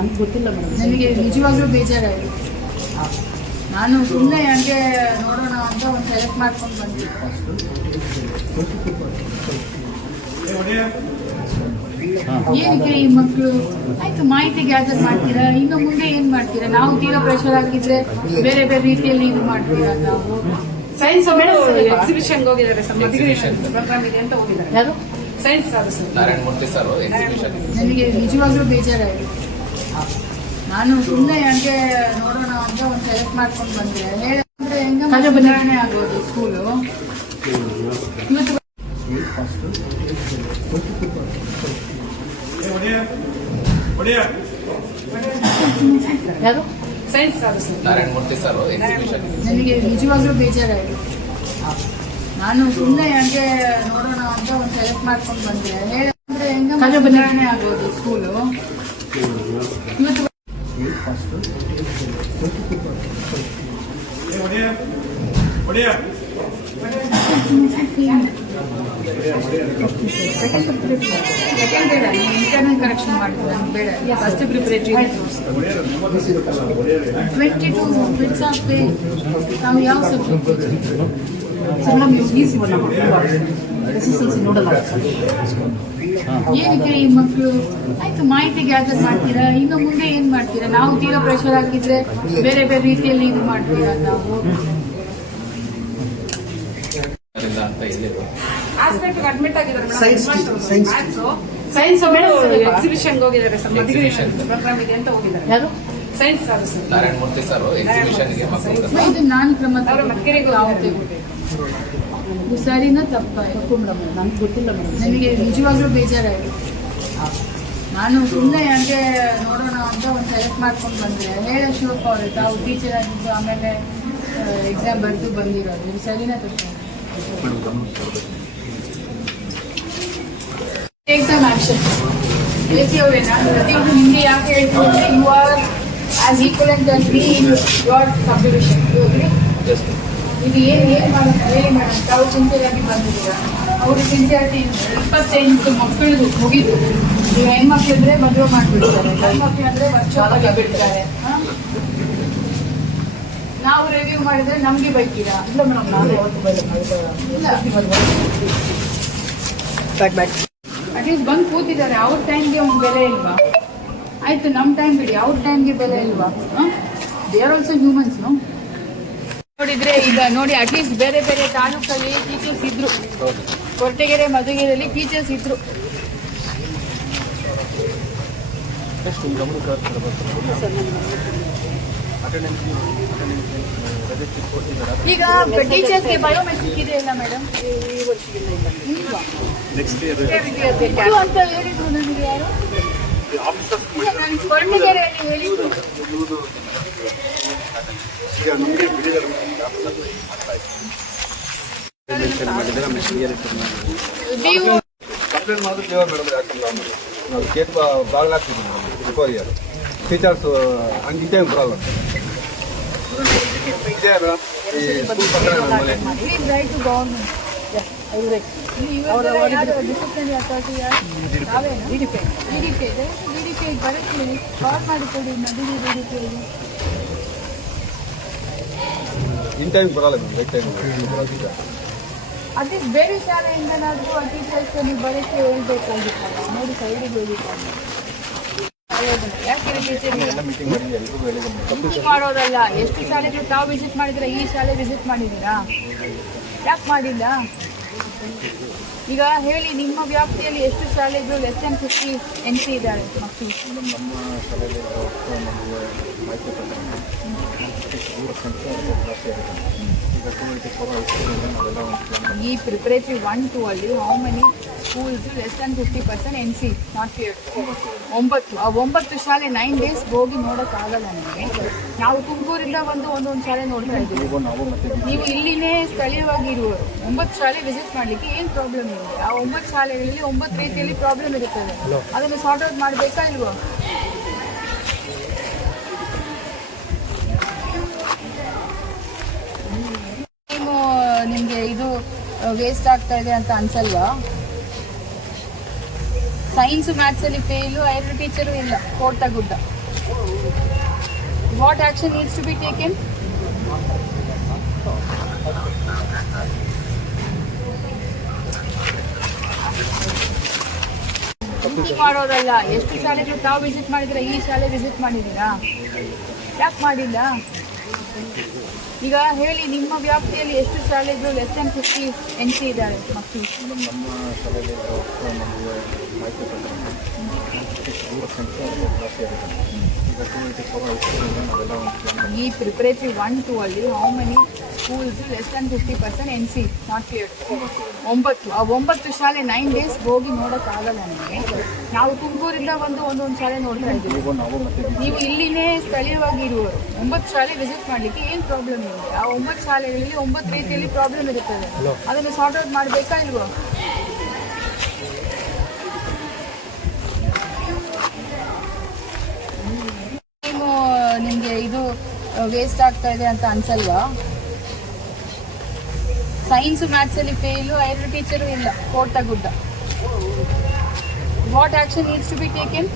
ನನಗೆ ಗೊತ್ತಿಲ್ಲ ಮೇಡಮ್. ನನಗೆ ನಿಜವಾಗ್ಲೂ ಬೇಜಾರಾಯಿತು. ನಾನು ಸುಮ್ಮನೆ ಹಂಗೆ ನೋಡೋಣ ಅಂತ ಒಂದು ಸೆಲೆಕ್ಟ್ ಮಾಡ್ಕೊಂಡು ಬಂದಿದ್ದೆ. ಏನಕ್ಕೆ ಈ ಮಕ್ಕಳು ಆಯ್ತು ಮಾಹಿತಿ ಗ್ಯಾದರ್ ಮಾಡ್ತೀರಾ, ಇನ್ನು ಮುಂದೆ ಏನ್ ಮಾಡ್ತೀರಾ? ನಾವು ತೀರಾ ಪ್ರೆಷರ್ ಹಾಕಿದ್ರೆ ಬೇರೆ ಬೇರೆ ರೀತಿಯಲ್ಲಿ ಇದು ಮಾಡ್ತೀರಾ. ನಾವು ಸೈನ್ಸ್ ಎಕ್ಸಿಬಿಷನ್ ಹೋಗಿದ್ದಾರೆ, ಪ್ರೋಗ್ರಾಮ್ ಇದೆ ಅಂತ ಹೋಗಿದ್ದಾರೆ. ಯಾರು? Science Narayana Murthy sir exhibition. ನನಗೆ ನಿಜವಾಗ್ಲೂ ಬೇಜಾರಾಯಿತು. ನಾನು ಸುಮ್ಮನೆ ಹಂಗೆ ನೋಡೋಣ ಅಂತ ಒಂದು ಸೆಲೆಕ್ಟ್ ಮಾಡ್ಕೊಂಡು ಬಂದೆ. ಹೇಳಂದ್ರೆ ಹೆಂಗ ಬದಲಾವಣೆ ಆಗೋದು ಸ್ಕೂಲು. ಇವತ್ತು ಯಾರು? Science Narayana Murthy sir exhibition. ನನಗೆ ನಿಜವಾಗ್ಲೂ ಬೇಜಾರಾಯಿತು. ನಾನು ಸುಮ್ಮನೆ ಹಂಗೆ ನೋಡೋಣ ಅಂತ ಒಂದು ಸೆಲೆಕ್ಟ್ ಮಾಡ್ಕೊಂಡು ಬಂದೆ. ಹೇಳಂದ್ರೆ ಹೆಂಗ ಬದಲಾವಣೆ ಆಗೋದು ಸ್ಕೂಲು. ಇವತ್ತು ಸೆಕೆಂಡ್ ಬೇಡ, ಇಂಟರ್ನಲ್ ಕರೆಕ್ಷನ್ ಮಾಡಿದ್ರೆ ನಂಗೆ ಬೇಡ. First preparatory 22 bits of page. ನಾವು ಯಾವ ಸಬ್ಜೆಕ್ಟ್ ನೋಡಲ್ಲ. ಏನಕ್ಕೆ ಈ ಮಕ್ಕಳು ಆಯ್ತು ಮಾಹಿತಿ ಗ್ಯಾದರ್ ಮಾಡ್ತೀರಾ, ಇನ್ನು ಮುಂದೆ ಏನ್ ಮಾಡ್ತೀರಾ? ನಾವು ತೀರಾ ಪ್ರೆಷರ್ ಹಾಕಿದ್ರೆ ಬೇರೆ ಬೇರೆ ರೀತಿಯಲ್ಲಿ ಇದು ಮಾಡ್ತೀರಾ. ನಾವು ಅಡ್ಮಿಟ್ ಆಗಿದ್ದಾರೆ ಸೈನ್ಸ್ ಎಕ್ಸಿಬಿಷನ್ ಹೋಗಿದ್ದಾರೆ, ಪ್ರೋಗ್ರಾಮ್ ಇದೆ ಅಂತ ಹೋಗಿದ್ದಾರೆ. ಯಾರು? Science Narayana Murthy sir exhibition. ಇದು ನಾನು ಕ್ರಮ ಇದು ಸರಿನಾ ತಪ್ಪ? ನನಗೆ ಗೊತ್ತಿಲ್ಲ ಮೇಡಮ್. ನನಗೆ ನಿಜವಾಗ್ಲೂ ಬೇಜಾರಾಯಿತು. ನಾನು ಸುಮ್ಮನೆ ಹಂಗೆ ನೋಡೋಣ ಅಂತ ಒಂದು ಸೆಲೆಕ್ಟ್ ಮಾಡ್ಕೊಂಡು ಬಂದೆ. ಶಿವಪ್ಪ ಅವರು ತಾವು ಟೀಚರ್ ಆಗಿದ್ದು ಆಮೇಲೆ ಎಕ್ಸಾಮ್ ಬರೆದು ಬಂದಿರೋದು. ಇದು ಸರಿನಾ ತಪ್ಪ? ಎಕ್ಸಾಮ್ ಆಕ್ಷನ್ ಎಸಿ ಅವರೇನಾ? ಪ್ರತಿಯೊಂದು ನಿಮಗೆ ಯಾಕೆ ಹೇಳ್ತಿದ್ರೆ you are as equivalent as me in your subdivision. ಇದು ಏನು ಮಾಡೋಣ ತಾವು ಸಿನ್ಸಿಯರ್ ಆಗಿ ಬಂದಿದ್ದೀರಾ. ಅವರು ಸಿನ್ಸಿಯಾರಿಟಿ 28 ಮಕ್ಕಳು ಮುಗಿದು. ನೀವು ಹೆಣ್ಮಕ್ಳಿದ್ರೆ ಮದುವೆ ಮಾಡಿಬಿಡ್ತಾರೆ, ಗಂಡ್ಮಕ್ಳಂದ್ರೆ ವರ್ಕ್ಶಾಪಲ್ಲಿ ಬಿಡ್ತಾರೆ. ನಾವು ರಿವ್ಯೂ ಮಾಡಿದ್ರೆ ನಮಗೆ ಬೈತೀರಾ? ಇಲ್ಲ ಮೇಡಮ್, ನಾನು ಯಾವತ್ತು ಅಟ್ಲೀಸ್ಟ್ ಬಂದು ಕೂತಿದ್ದಾರೆ. ಅವ್ರ ಟೈಮ್ಗೆ ಒಂದು ಬೆಲೆ ಇಲ್ವಾ? ಆಯ್ತು ನಮ್ಮ ಟೈಮ್ ಬಿಡಿ, ಅವ್ರ ಟೈಮ್ಗೆ ಬೆಲೆ ಇಲ್ವಾ? They are also humans. ನೋಡಿದ್ರೆ ಈಗ ನೋಡಿ, ಅಟ್ಲೀಸ್ಟ್ ಬೇರೆ ಬೇರೆ ತಾಲೂಕಲ್ಲಿ ಟೀಚರ್ಸ್ ಇದ್ರು. ಕೊರಟಗೆರೆ ಮಧುಗಿರಿಯಲ್ಲಿ ಟೀಚರ್ಸ್ ಇದ್ರು. ಈಗ ಟೀಚರ್ಸ್ಗೆ ಬಯೋಮೆಟ್ರಿಕ್ ಇದೆ ಇಲ್ಲ ಮೇಡಮ್? ಈ ವರ್ಷದಿಂದ ಇಲ್ವಾ? ಅಂತ ಹೇಳಿದ್ರು ನನಗೆ ಯಾರು? ಕೊರಟಗೆರೆಯಲ್ಲಿ ಹೇಳಿದ್ರು. ಟೀಚರ್ಸ್ ಹಂಗಿದ್ದೇ ಬರಲ್ಲ. ಇನ್ ಟೈಮ್ ಬರಲ್ಲ ಮೇಡಮ್, ರೈಟ್ ಟೈಮ್ ಅದೇ ಬೇರೆ ಶಾಲೆಯಿಂದನಾದ್ರೂ ಆ ಟೀಚರ್ಸ್ ನೀವು ಬರೋಕ್ಕೆ ಹೇಳ್ಬೇಕಾಗಿತ್ತಲ್ಲ. ನೋಡಿ ಸೈಡಿಗೆ ಹೋಗಿತ್ತಲ್ಲ. ಯಾಕೆ ಟೀಚರ್ ಮಾಡೋದಲ್ಲ? ಎಷ್ಟು ಶಾಲೆಗಳು ತಾವು ವಿಸಿಟ್ ಮಾಡಿದ್ದೀರಾ? ಈ ಶಾಲೆ ವಿಸಿಟ್ ಮಾಡಿದ್ದೀರಾ? ಯಾಕೆ ಮಾಡಿಲ್ಲ? ಈಗ ಹೇಳಿ, ನಿಮ್ಮ ವ್ಯಾಪ್ತಿಯಲ್ಲಿ ಎಷ್ಟು ಶಾಲೆಗಳು ಲೆಸ್ ದೆನ್ 50 NC ಇದ್ದಾರೆ ಮಕ್ಕಳು? ನಮ್ಮ ಶಾಲೆಯಲ್ಲಿ ಈ ಪ್ರಿಪರೇಟರಿ 1, 2 ಅಲ್ಲಿ how many schools less than 50% NC not clear? 9 ಶಾಲೆ 9 ಡೇಸ್ ಹೋಗಿ ನೋಡೋಕ್ಕಾಗಲ್ಲ ನಮಗೆ. ನಾವು ತುಮಕೂರಿಂದ ಒಂದೊಂದು ಶಾಲೆ ನೋಡ್ತಾ ಇದ್ದೀವಿ. ನೀವು ಇಲ್ಲಿನೇ ಸ್ಥಳೀಯವಾಗಿ ಇರುವರು 9 ಶಾಲೆ ವಿಸಿಟ್ ಮಾಡಲಿಕ್ಕೆ ಏನು ಪ್ರಾಬ್ಲಮ್ ಇದೆ? ಆ 9 ಶಾಲೆಗಳಲ್ಲಿ 9 ರೀತಿಯಲ್ಲಿ ಪ್ರಾಬ್ಲಮ್ ಇರುತ್ತದೆ. ಅದನ್ನು ಸಾರ್ಟ್ ಔಟ್ ಮಾಡಬೇಕಾ ಇಲ್ವಾ? ನಿಮಗೆ ಇದು ವೇಸ್ಟ್ ಆಗ್ತಾ ಇದೆ ಅಂತ ಅನ್ಸಲ್ವಾ? ಸೈನ್ಸ್ ಮ್ಯಾಥ್ಸ್ ಅಲ್ಲಿ ಫೇಲು, 2 ಟೀಚರು ಇಲ್ಲ. ಕೋಟಗುಡ್ಡ What action needs to be taken? ಮಾಡೋದಲ್ಲ. ಎಷ್ಟು ಶಾಲೆಗಳು ತಾವು ವಿಸಿಟ್ ಮಾಡಿದ್ದೀರಾ? ಈ ಶಾಲೆ ವಿಸಿಟ್ ಮಾಡಿದ್ದೀರಾ? ಯಾಕೆ ಮಾಡಿಲ್ಲ? ಈಗ ಹೇಳಿ, ನಿಮ್ಮ ವ್ಯಾಪ್ತಿಯಲ್ಲಿ ಎಷ್ಟು ಶಾಲೆಗಳು ಲೆಸ್ ದೆನ್ 50 NC ಇದ್ದಾರೆ ಮಕ್ಕಳು? ನಮ್ಮ ಶಾಲೆಯಲ್ಲಿ ನಮಗೆ ಮಾಹಿತಿ ಪ್ರಕಾರ 50% ಜಾಸ್ತಿ ಆಗುತ್ತೆ. ಈಗ 284 ನಾವೆಲ್ಲ ಒಂದು ಈ ಪ್ರಿಪರೇಟರಿ 1, 2 ಅಲ್ಲಿ how many schools less than 50% NC not clear? 9. ಆ 9 ಶಾಲೆ 9 ಡೇಸ್ ಹೋಗಿ ನೋಡೋಕ್ಕಾಗಲ್ಲ ನಮಗೆ. ನಾವು ತುಮಕೂರಿಂದ ಬಂದು ಒಂದೊಂದು ಶಾಲೆ ನೋಡ್ತಾ ಇದ್ದೀವಿ. ನಾವು ಮತ್ತೆ ನೀವು ಇಲ್ಲಿನೇ ಸ್ಥಳೀಯವಾಗಿ ಇರುವವರು 9 ಶಾಲೆ ವಿಸಿಟ್ ಮಾಡಲಿಕ್ಕೆ ಏನು ಪ್ರಾಬ್ಲಮ್ ಇದೆ? ಆ 9 ಶಾಲೆಗಳಲ್ಲಿ 9 ರೀತಿಯಲ್ಲಿ ಪ್ರಾಬ್ಲಮ್ ಇರುತ್ತದೆ. ಅದನ್ನು ಸಾರ್ಟ್ ಔಟ್ ಮಾಡಬೇಕಾ ಇಲ್ವೋ? ನಿಮಗೆ ಇದು ವೇಸ್ಟ್ ಆಗ್ತಾ ಇದೆ ಅಂತ ಅನ್ಸಲ್ವಾ? ಸೈನ್ಸ್ ಮ್ಯಾಥ್ಸ್ ಅಲ್ಲಿ ಫೇಲು, 2 ಟೀಚರು ಇಲ್ಲ, ಕೋಟ ಗುಡ್ಡ. What action needs to be ಟೇಕೆನ್?